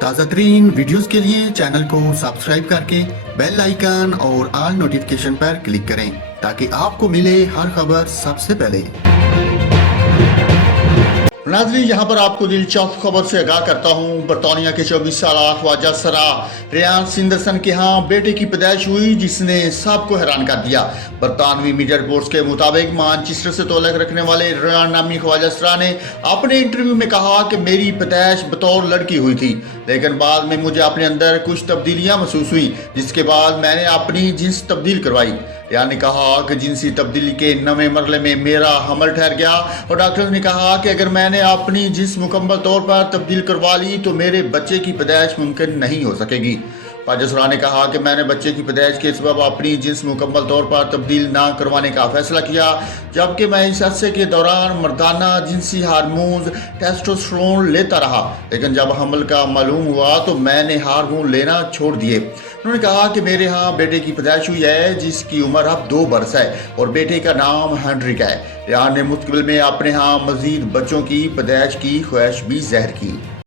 تازہ ترین ویڈیوز کے لیے چینل کو سبسکرائب کر کے بیل آئیکن اور آل نوٹیفیکیشن پر کلک کریں تاکہ آپ کو ملے ہر خبر سب سے پہلے۔ ناظرین، یہاں پر آپ کو دلچسپ خبر سے آگاہ کرتا ہوں۔ برطانیہ کے 24 سالہ خواجہ سرا ریان سندرسن کے ہاں بیٹے کی پیدائش ہوئی، جس نے سب کو حیران کر دیا۔ برطانوی میڈیا رپورٹس کے مطابق مانچسٹر سے تعلق رکھنے والے ریان نامی خواجہ سرا نے اپنے انٹرویو میں کہا کہ میری پیدائش بطور لڑکی ہوئی تھی، لیکن بعد میں مجھے اپنے اندر کچھ تبدیلیاں محسوس ہوئیں، جس کے بعد میں نے اپنی جنس تبدیل کروائی۔ ریان نے کہا کہ جنسی تبدیلی کے 9ویں مرحلے میں میرا حمل ٹھہر گیا، اور ڈاکٹر نے کہا کہ اگر میں نے اپنی جنس مکمل طور پر تبدیل کروا لی تو میرے بچے کی پیدائش ممکن نہیں ہو سکے گی۔ خواجہ سرا نے کہا کہ میں نے بچے کی پیدائش کے سبب اپنی جنس مکمل طور پر تبدیل نہ کروانے کا فیصلہ کیا، جبکہ میں اس عرصے کے دوران مردانہ جنسی ہارمونز ٹیسٹوسٹیرون لیتا رہا، لیکن جب حمل کا معلوم ہوا تو میں نے ہارمون لینا چھوڑ دیے۔ انہوں نے کہا کہ میرے ہاں بیٹے کی پیدائش ہوئی ہے، جس کی عمر اب 2 برس ہے، اور بیٹے کا نام ہینڈرک ہے۔ ریان نے مستقبل میں اپنے ہاں مزید بچوں کی پیدائش کی خواہش بھی ظاہر کی۔